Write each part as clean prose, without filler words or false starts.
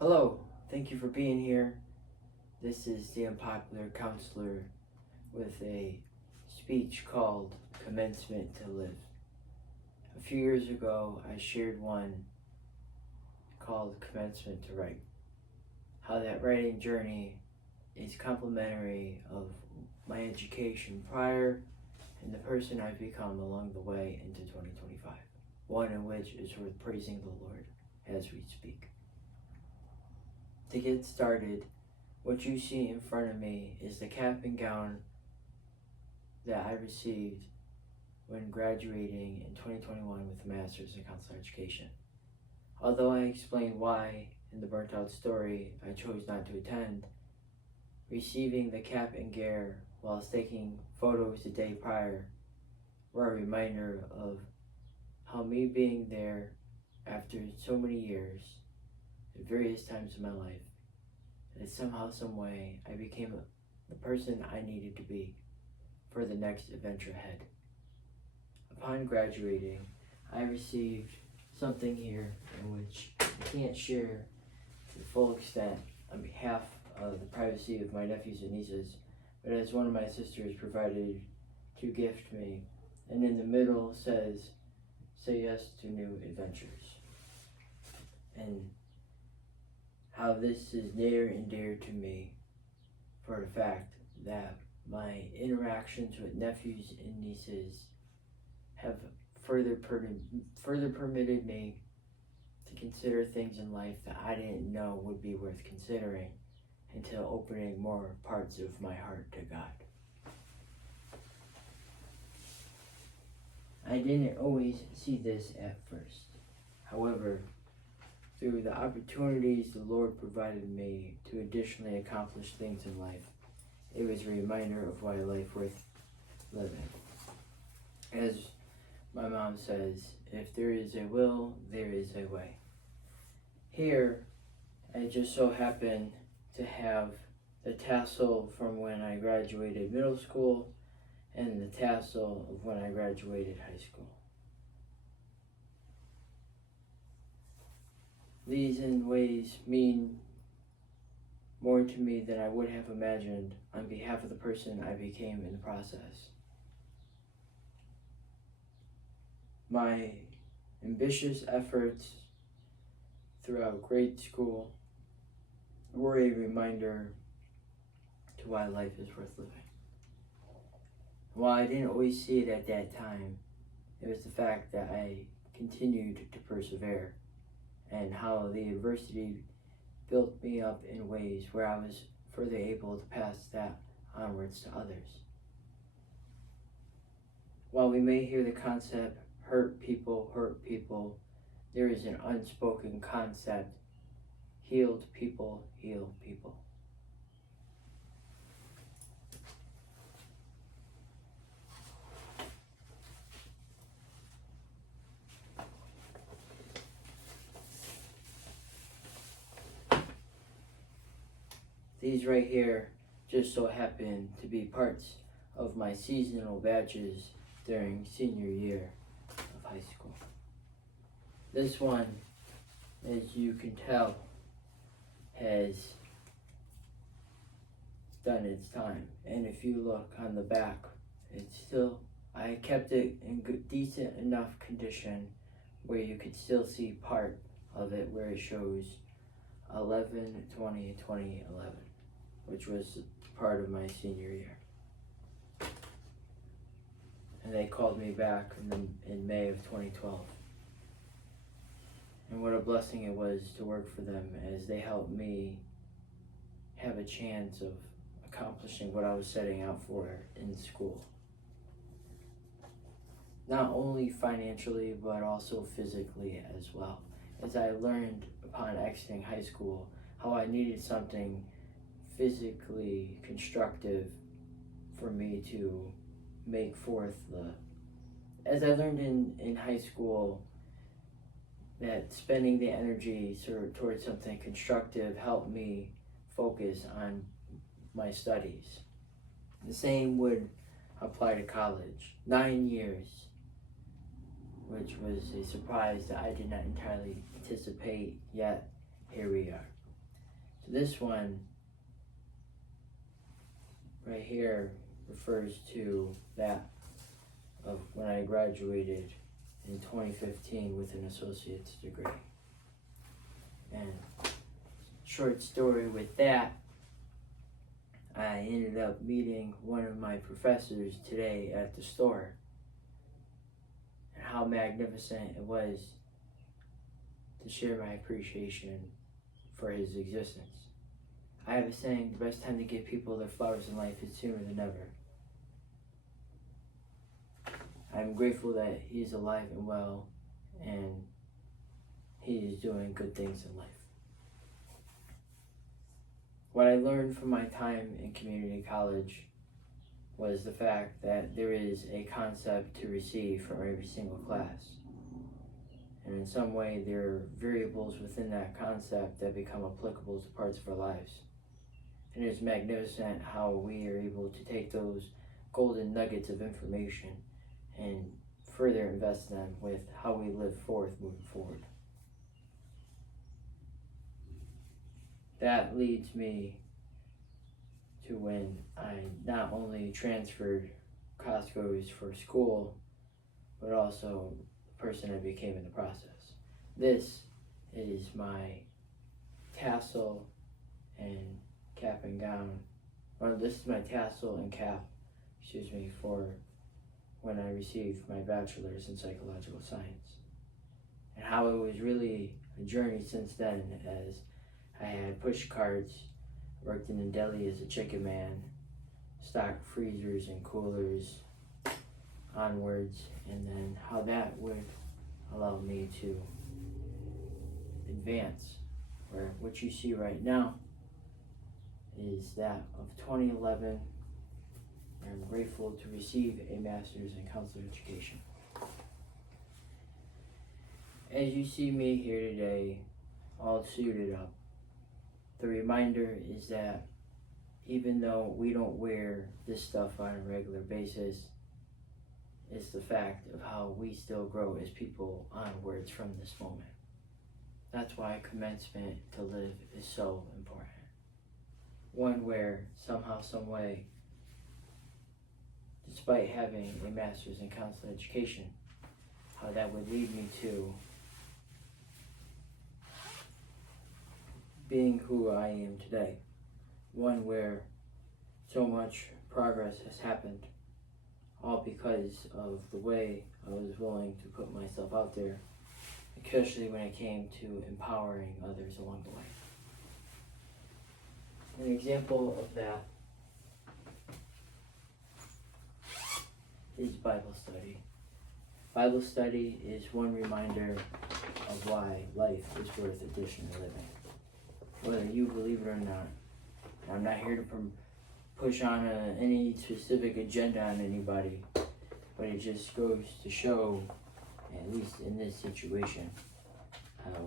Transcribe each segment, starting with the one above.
Hello, thank you for being here. This is the unpopular counselor with a speech called Commencement to Live. A few years ago, I shared one called Commencement to Write. How that writing journey is complementary of my education prior and the person I've become along the way into 2025. One in which is worth praising the Lord as we speak. To get started, what you see in front of me is the cap and gown that I received when graduating in 2021 with a master's in counselor education. Although I explained why in the burnt out story I chose not to attend, receiving the cap and gear while taking photos the day prior were a reminder of how me being there after so many years at various times in my life, that somehow, some way, I became the person I needed to be for the next adventure ahead. Upon graduating, I received something here in which I can't share to the full extent on behalf of the privacy of my nephews and nieces, but as one of my sisters provided to gift me, and in the middle says, "Say yes to new adventures." And how this is near and dear to me for the fact that my interactions with nephews and nieces have further permitted me to consider things in life that I didn't know would be worth considering until opening more parts of my heart to God. I didn't always see this at first. However, through the opportunities the Lord provided me to additionally accomplish things in life, it was a reminder of why life worth living. As my mom says, if there is a will, there is a way. Here, I just so happen to have the tassel from when I graduated middle school and the tassel of when I graduated high school. These in ways mean more to me than I would have imagined on behalf of the person I became in the process. My ambitious efforts throughout grade school were a reminder to why life is worth living. While I didn't always see it at that time, it was the fact that I continued to persevere and how the adversity built me up in ways where I was further able to pass that onwards to others. While we may hear the concept, hurt people, there is an unspoken concept, healed people, heal people. These right here just so happen to be parts of my seasonal badges during senior year of high school. This one, as you can tell, has done its time. And if you look on the back, I kept it in good, decent enough condition where you could still see part of it where it shows 11/20/2011, which was part of my senior year. And they called me back in May of 2012. And what a blessing it was to work for them as they helped me have a chance of accomplishing what I was setting out for in school. Not only financially, but also physically as well. As I learned upon exiting high school, how I needed something physically constructive for me to make forth as I learned in high school, that spending the energy towards something constructive helped me focus on my studies. The same would apply to college. 9 years, which was a surprise that I did not entirely anticipate, yet here we are. This one right here refers to that of when I graduated in 2015 with an associate's degree. And short story with that, I ended up meeting one of my professors today at the store, and how magnificent it was to share my appreciation for his existence. I have a saying, the best time to give people their flowers in life is sooner than ever. I'm grateful that he's alive and well, and he is doing good things in life. What I learned from my time in community college was the fact that there is a concept to receive from every single class. And in some way, there are variables within that concept that become applicable to parts of our lives. And it's magnificent how we are able to take those golden nuggets of information and further invest them with how we live forth moving forward. That leads me to when I not only transferred Costco's for school, but also the person I became in the process. This is my tassel and cap and gown, or this is my tassel and cap, for when I received my bachelor's in psychological science. And how it was really a journey since then, as I had push carts, worked in a deli as a chicken man, stocked freezers and coolers onwards, and then how that would allow me to advance, where what you see right now is that of 2011. I'm grateful to receive a master's in counselor education. As you see me here today, all suited up, the reminder is that even though we don't wear this stuff on a regular basis, it's the fact of how we still grow as people onwards from this moment. That's why commencement to live is so important. One where somehow, some way, despite having a master's in counseling education, how that would lead me to being who I am today. One where so much progress has happened, all because of the way I was willing to put myself out there, especially when it came to empowering others along the way. An example of that is Bible study. Bible study is one reminder of why life is worth additional living. Whether you believe it or not, I'm not here to push on any specific agenda on anybody, but it just goes to show, at least in this situation, how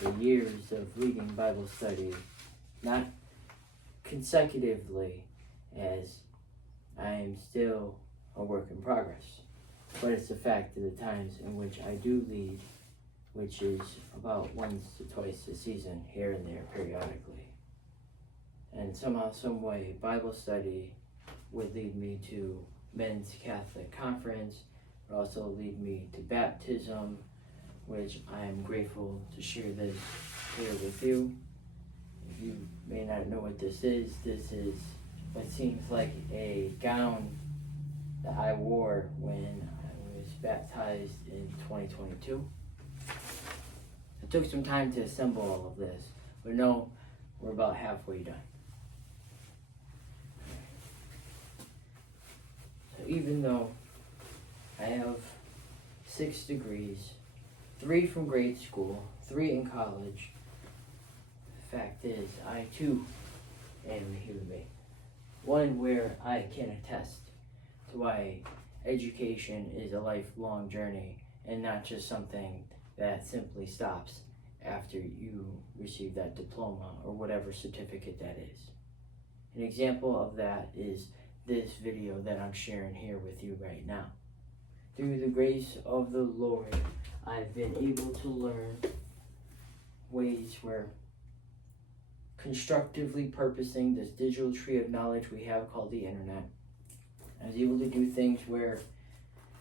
the years of leading Bible study, not consecutively, as I am still a work in progress, but it's the fact of the times in which I do lead, which is about once to twice a season, here and there, periodically. And somehow, some way, Bible study would lead me to Men's Catholic Conference, would also lead me to baptism, which I am grateful to share this here with you. If you may not know what this is what seems like a gown that I wore when I was baptized in 2022. It took some time to assemble all of this, but no, we're about halfway done. So even though I have 6 degrees, 3 from grade school, 3 in college, the fact is I too am a human being. One where I can attest to why education is a lifelong journey and not just something that simply stops after you receive that diploma or whatever certificate that is. An example of that is this video that I'm sharing here with you right now. Through the grace of the Lord, I've been able to learn ways where constructively purposing this digital tree of knowledge we have called the internet. I was able to do things where,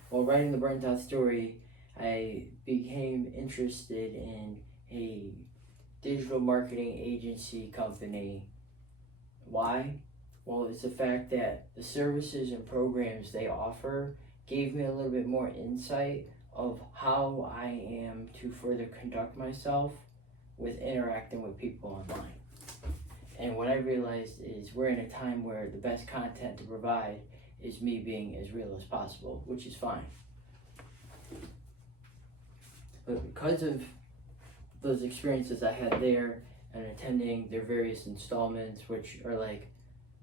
while writing the Burnt Out story, I became interested in a digital marketing agency company. Why? Well, it's the fact that the services and programs they offer gave me a little bit more insight of how I am to further conduct myself with interacting with people online. And what I realized is we're in a time where the best content to provide is me being as real as possible, which is fine. But because of those experiences I had there and attending their various installments, which are like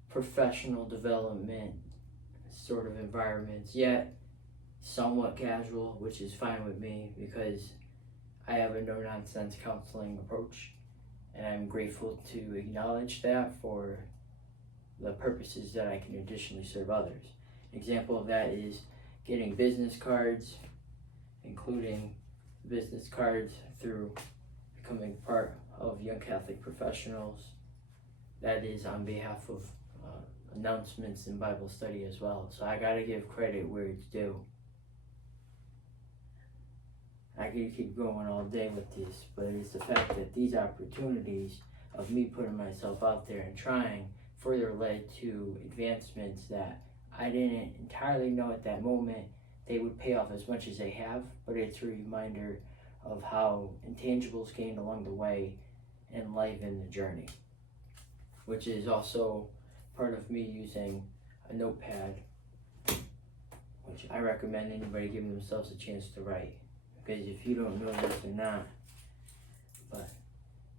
professional development sort of environments, yet somewhat casual, which is fine with me because I have a no-nonsense counseling approach, and I'm grateful to acknowledge that for the purposes that I can additionally serve others. An example of that is getting business cards, including business cards through becoming part of Young Catholic Professionals. That is on behalf of announcements and Bible study as well. So I gotta give credit where it's due. I could keep going all day with this, but it's the fact that these opportunities of me putting myself out there and trying further led to advancements that I didn't entirely know at that moment they would pay off as much as they have, but it's a reminder of how intangibles gained along the way enliven the journey, which is also part of me using a notepad, which I recommend anybody giving themselves a chance to write. Because if you don't know this or not, but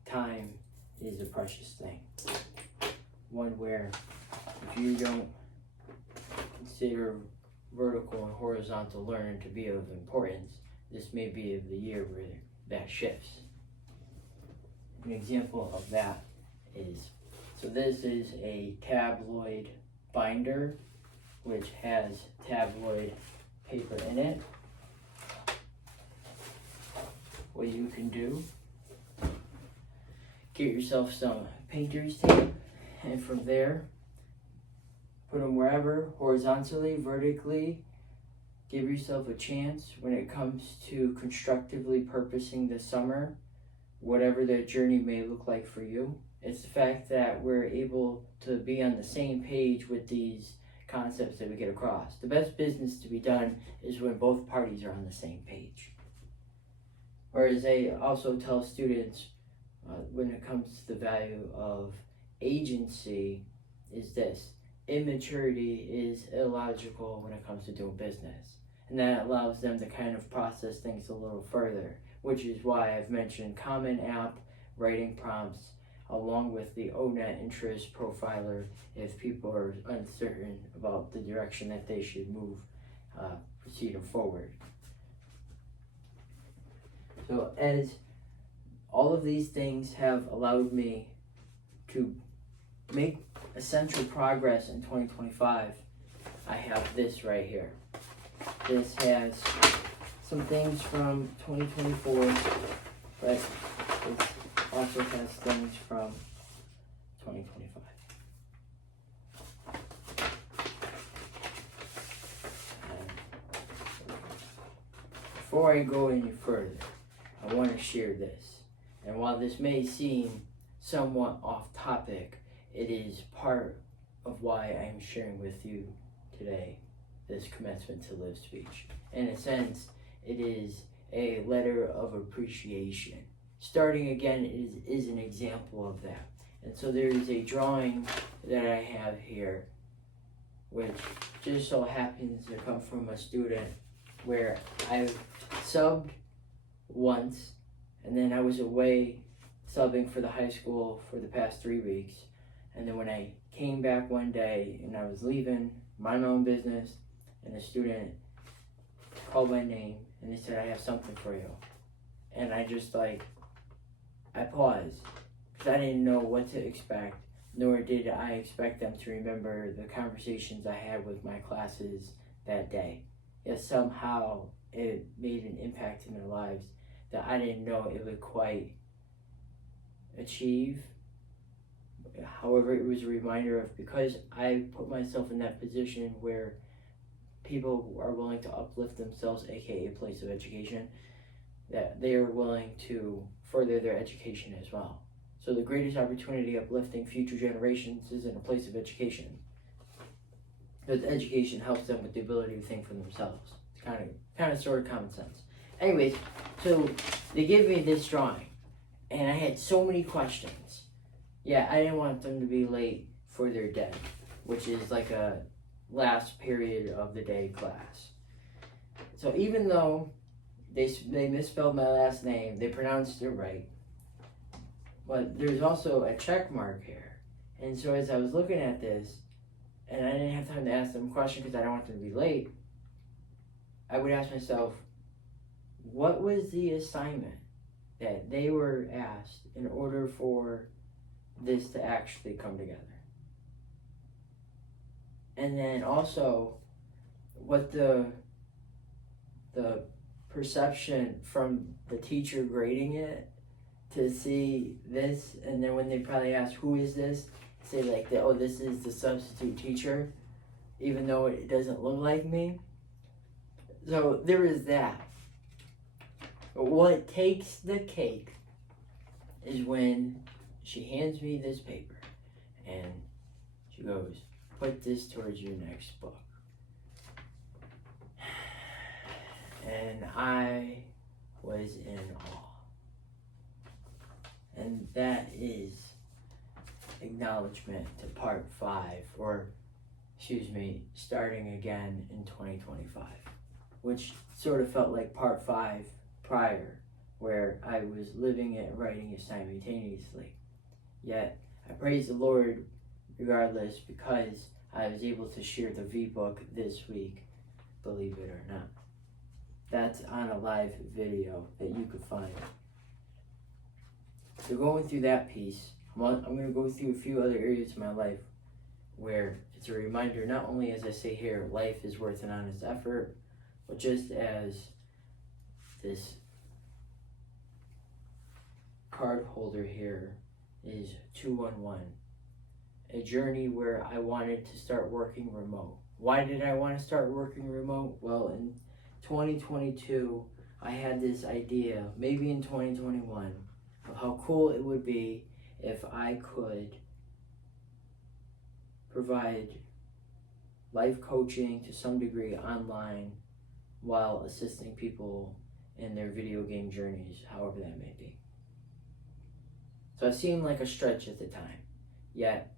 time is a precious thing. One where if you don't consider vertical and horizontal learning to be of importance, this may be of the year where that shifts. An example of that is, so this is a tabloid binder, which has tabloid paper in it. What you can do, get yourself some painter's tape, and from there, put them wherever, horizontally, vertically. Give yourself a chance when it comes to constructively purposing the summer, whatever that journey may look like for you. It's the fact that we're able to be on the same page with these concepts that we get across. The best business to be done is when both parties are on the same page. Whereas they also tell students when it comes to the value of agency is this: immaturity is illogical when it comes to doing business. And that allows them to kind of process things a little further, which is why I've mentioned Common App, writing prompts, along with the ONET interest profiler if people are uncertain about the direction that they should move, proceeding forward. So as all of these things have allowed me to make essential progress in 2025, I have this right here. This has some things from 2024, but it also has things from 2025. Before I go any further, I want to share this. And while this may seem somewhat off topic, it is part of why I am sharing with you today this Commencement to Live speech. In a sense, it is a letter of appreciation. Starting again is an example of that. And so there is a drawing that I have here, which just so happens to come from a student where I've subbed once, and then I was away subbing for the high school for the past 3 weeks. And then when I came back one day and I was leaving, mind my own business, and the student called my name and they said, "I have something for you." And I just I paused because I didn't know what to expect, nor did I expect them to remember the conversations I had with my classes that day. Yet somehow it made an impact in their lives that I didn't know it would quite achieve However, it was a reminder of, because I put myself in that position where people are willing to uplift themselves, aka place of education, that they are willing to further their education as well. So the greatest opportunity uplifting future generations is in a place of education. Because education helps them with the ability to think for themselves. It's kind of sort of common sense. Anyways, so they gave me this drawing, and I had so many questions. Yeah, I didn't want them to be late for their day, which is like a last period of the day class. So even though they misspelled my last name, they pronounced it right. But there's also a check mark here. And so as I was looking at this, and I didn't have time to ask them a question because I don't want them to be late, I would ask myself, what was the assignment that they were asked in order for this to actually come together? And then also, what the perception from the teacher grading it to see this, and then when they probably ask, who is this? Say like, oh, this is the substitute teacher, even though it doesn't look like me. So there is that. But what takes the cake is when she hands me this paper and she goes, put this towards your next book. And I was in awe. And that is acknowledgement to part 5, or starting again in 2025, which sort of felt like part 5 prior, where I was living it and writing it simultaneously. Yet I praise the Lord regardless, because I was able to share the V-book this week, believe it or not. That's on a live video that you could find. So going through that piece, I'm going to go through a few other areas of my life where it's a reminder, not only as I say here, life is worth an honest effort, but just as this card holder here is 211, a journey where I wanted to start working remote. Why did I want to start working remote? Well, in 2022, I had this idea, maybe in 2021, of how cool it would be if I could provide life coaching to some degree online while assisting people in their video game journeys, however that may be. So it seemed like a stretch at the time, yet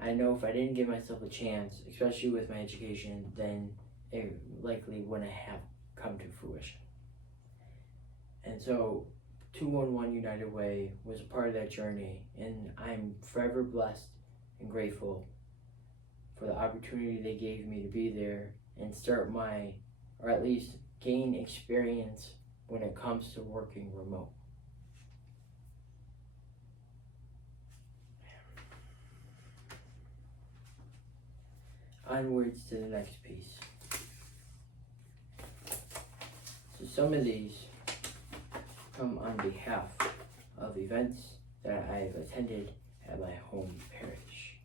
I know if I didn't give myself a chance, especially with my education, then it likely wouldn't have come to fruition. And so 211 United Way was a part of that journey, and I'm forever blessed and grateful for the opportunity they gave me to be there and start or at least gain experience when it comes to working remote. Onwards to the next piece. So some of these come on behalf of events that I've attended at my home parish.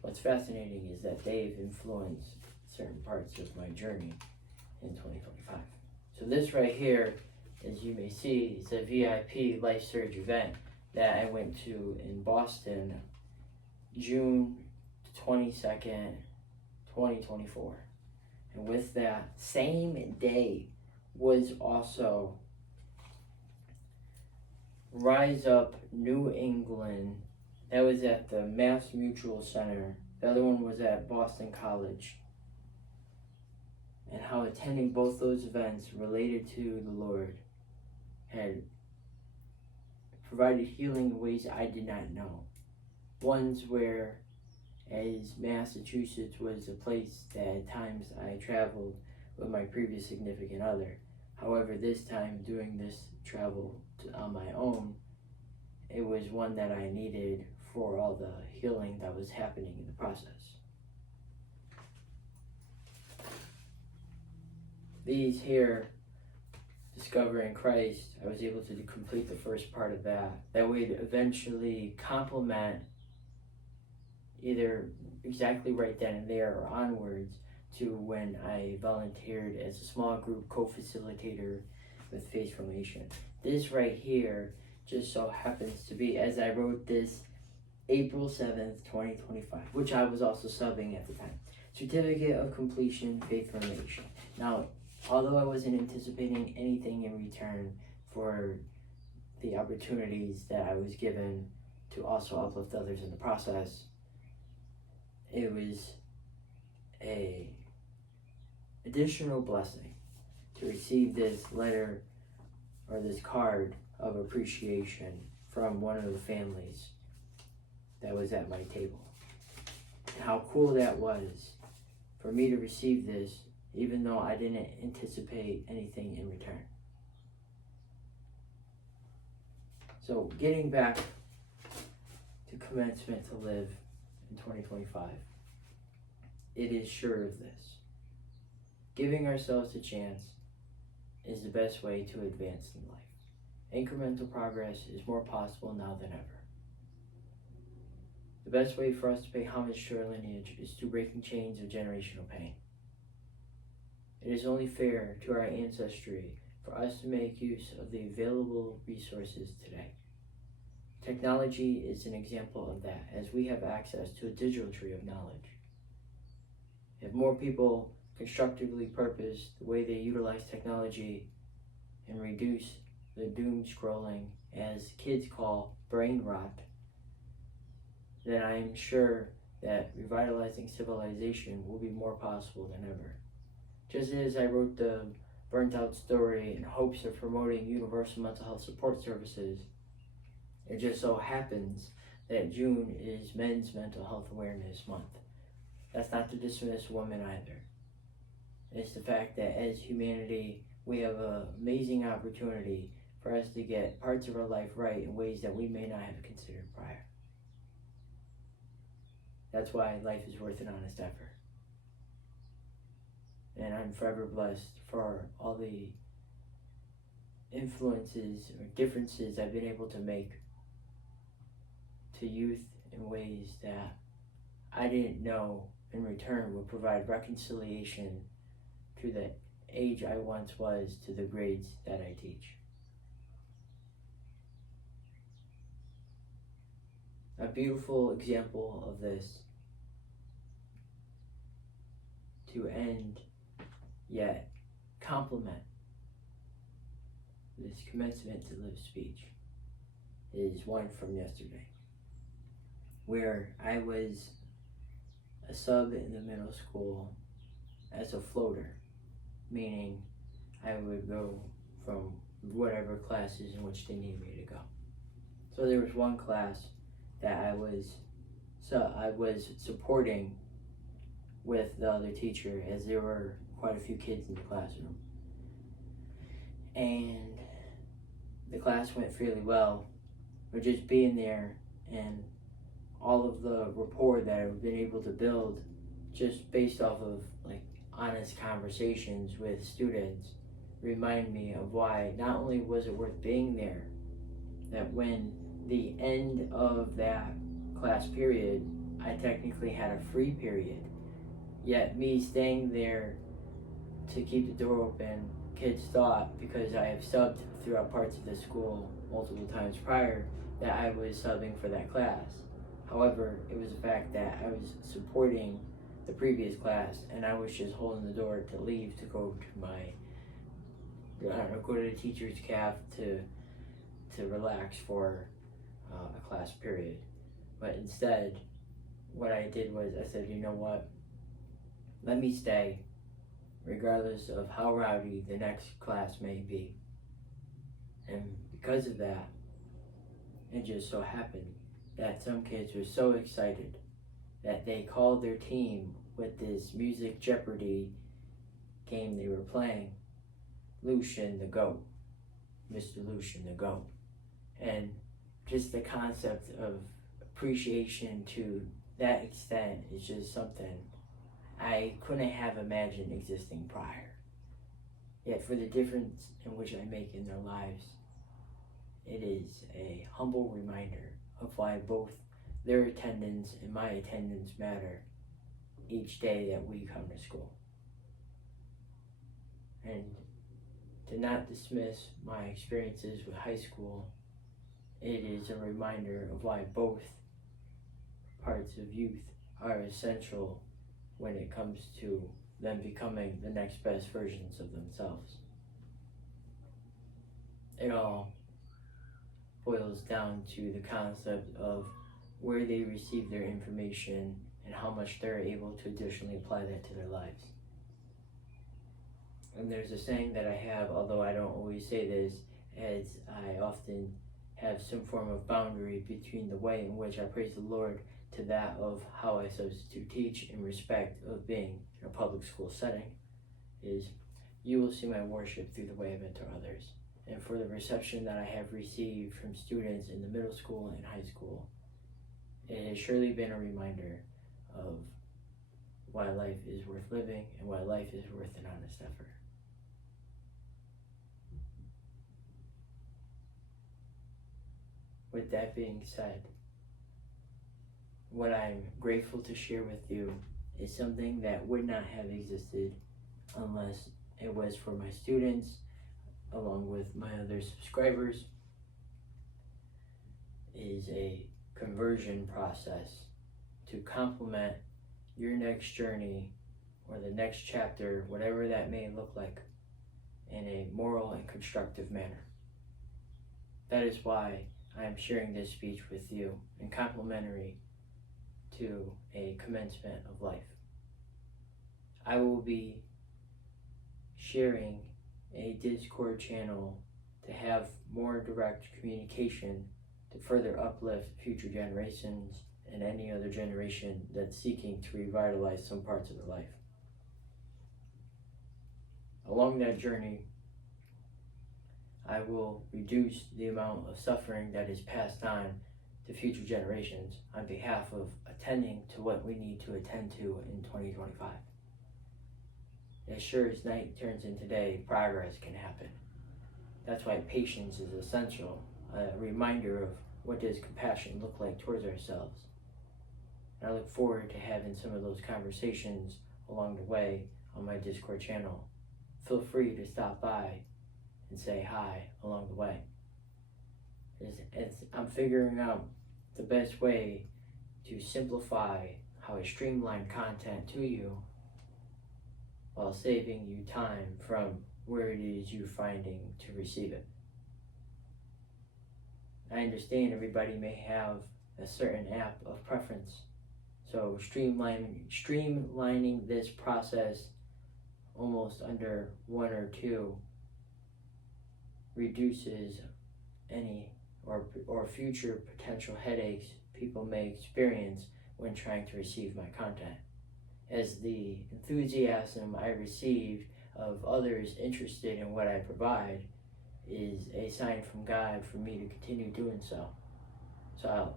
What's fascinating is that they've influenced certain parts of my journey in 2025. So this right here, as you may see, is a VIP Life Surge event that I went to in Boston, June 22nd, 2024. And with that same day was also Rise Up New England. That was at the Mass Mutual Center. The other one was at Boston College. And how attending both those events related to the Lord had provided healing in ways I did not know. Ones where, as Massachusetts was a place that at times I traveled with my previous significant other. However, this time doing this travel on my own, it was one that I needed for all the healing that was happening in the process. These here, Discovering Christ, I was able to complete the first part of that. That would eventually complement either exactly right then and there or onwards to when I volunteered as a small group co-facilitator with face formation. This right here just so happens to be, as I wrote this, April 7th, 2025, which I was also subbing at the time. Certificate of Completion, Faith Formation. Now, although I wasn't anticipating anything in return for the opportunities that I was given to also uplift others in the process, it was a additional blessing to receive this letter or this card of appreciation from one of the families that was at my table. And how cool that was for me to receive this, even though I didn't anticipate anything in return. So getting back to Commencement to Live in 2025, it is sure of this. Giving ourselves a chance is the best way to advance in life. Incremental progress is more possible now than ever. The best way for us to pay homage to our lineage is through breaking chains of generational pain. It is only fair to our ancestry for us to make use of the available resources today. Technology is an example of that, as we have access to a digital tree of knowledge. If more people constructively purpose the way they utilize technology and reduce the doom scrolling, as kids call brain rot, then I am sure that revitalizing civilization will be more possible than ever. Just as I wrote the burnt out story in hopes of promoting universal mental health support services, it just so happens that June is Men's Mental Health Awareness Month. That's not to dismiss women either. It's the fact that as humanity, we have an amazing opportunity for us to get parts of our life right in ways that we may not have considered prior. That's why life is worth an honest effort. And I'm forever blessed for all the influences or differences I've been able to make to youth in ways that I didn't know in return would provide reconciliation to the age I once was to the grades that I teach. A beautiful example of this to end yet complement this Commencement to Live speech is one from yesterday, where I was a sub in the middle school as a floater, meaning I would go from whatever classes in which they need me to go. So there was one class that I was supporting with the other teacher, as there were quite a few kids in the classroom. And the class went fairly well, but just being there and all of the rapport that I've been able to build just based off of like honest conversations with students remind me of why not only was it worth being there, that when the end of that class period, I technically had a free period, yet me staying there to keep the door open, kids thought, because I have subbed throughout parts of the school multiple times prior, that I was subbing for that class. However, it was the fact that I was supporting the previous class and I was just holding the door to leave to go to my, go to the teacher's caf to relax for a class period. But instead, what I did was I said, you know what, let me stay regardless of how rowdy the next class may be. And because of that, it just so happened that some kids were so excited that they called their team with this music Jeopardy game they were playing, Lucian the Goat, Mr. Lucian the Goat. And just the concept of appreciation to that extent is just something I couldn't have imagined existing prior. Yet for the difference in which I make in their lives, it is a humble reminder of why both their attendance and my attendance matter each day that we come to school. And to not dismiss my experiences with high school, it is a reminder of why both parts of youth are essential when it comes to them becoming the next best versions of themselves. It all boils down to the concept of where they receive their information and how much they're able to additionally apply that to their lives. And there's a saying that I have, although I don't always say this, as I often have some form of boundary between the way in which I praise the Lord to that of how I substitute teach in respect of being in a public school setting, is you will see my worship through the way I mentor others. And for the reception that I have received from students in the middle school and high school, it has surely been a reminder of why life is worth living and why life is worth an honest effort. With that being said, what I'm grateful to share with you is something that would not have existed unless it was for my students, along with my other subscribers, is a conversion process to complement your next journey or the next chapter, whatever that may look like, in a moral and constructive manner. That is why I am sharing this speech with you and complementary to a commencement of life. I will be sharing a Discord channel to have more direct communication to further uplift future generations and any other generation that's seeking to revitalize some parts of their life. Along that journey, I will reduce the amount of suffering that is passed on to future generations on behalf of attending to what we need to attend to in 2025. As sure as night turns into day, progress can happen. That's why patience is essential, a reminder of what does compassion look like towards ourselves. And I look forward to having some of those conversations along the way on my Discord channel. Feel free to stop by and say hi along the way. As I'm figuring out the best way to simplify how I streamline content to you while saving you time from where it is you're finding to receive it. I understand everybody may have a certain app of preference, so streamlining this process almost under one or two reduces any or future potential headaches people may experience when trying to receive my content, as the enthusiasm I receive of others interested in what I provide is a sign from God for me to continue doing so. So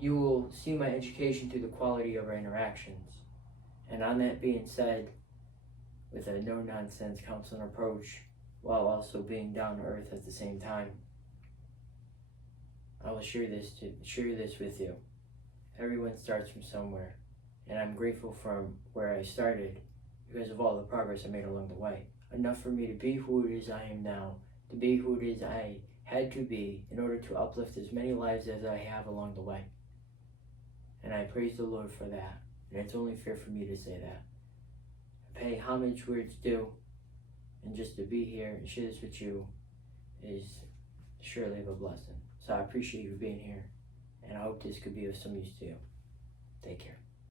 you will see my education through the quality of our interactions. And on that being said, with a no-nonsense counseling approach, while also being down to earth at the same time, I will share this with you. Everyone starts from somewhere, and I'm grateful from where I started because of all the progress I made along the way. Enough for me to be who it is I am now, to be who it is I had to be in order to uplift as many lives as I have along the way. And I praise the Lord for that, and it's only fair for me to say that. I pay homage where it's due, and just to be here and share this with you is surely a blessing. So I appreciate you being here, and I hope this could be of some use to you. Take care.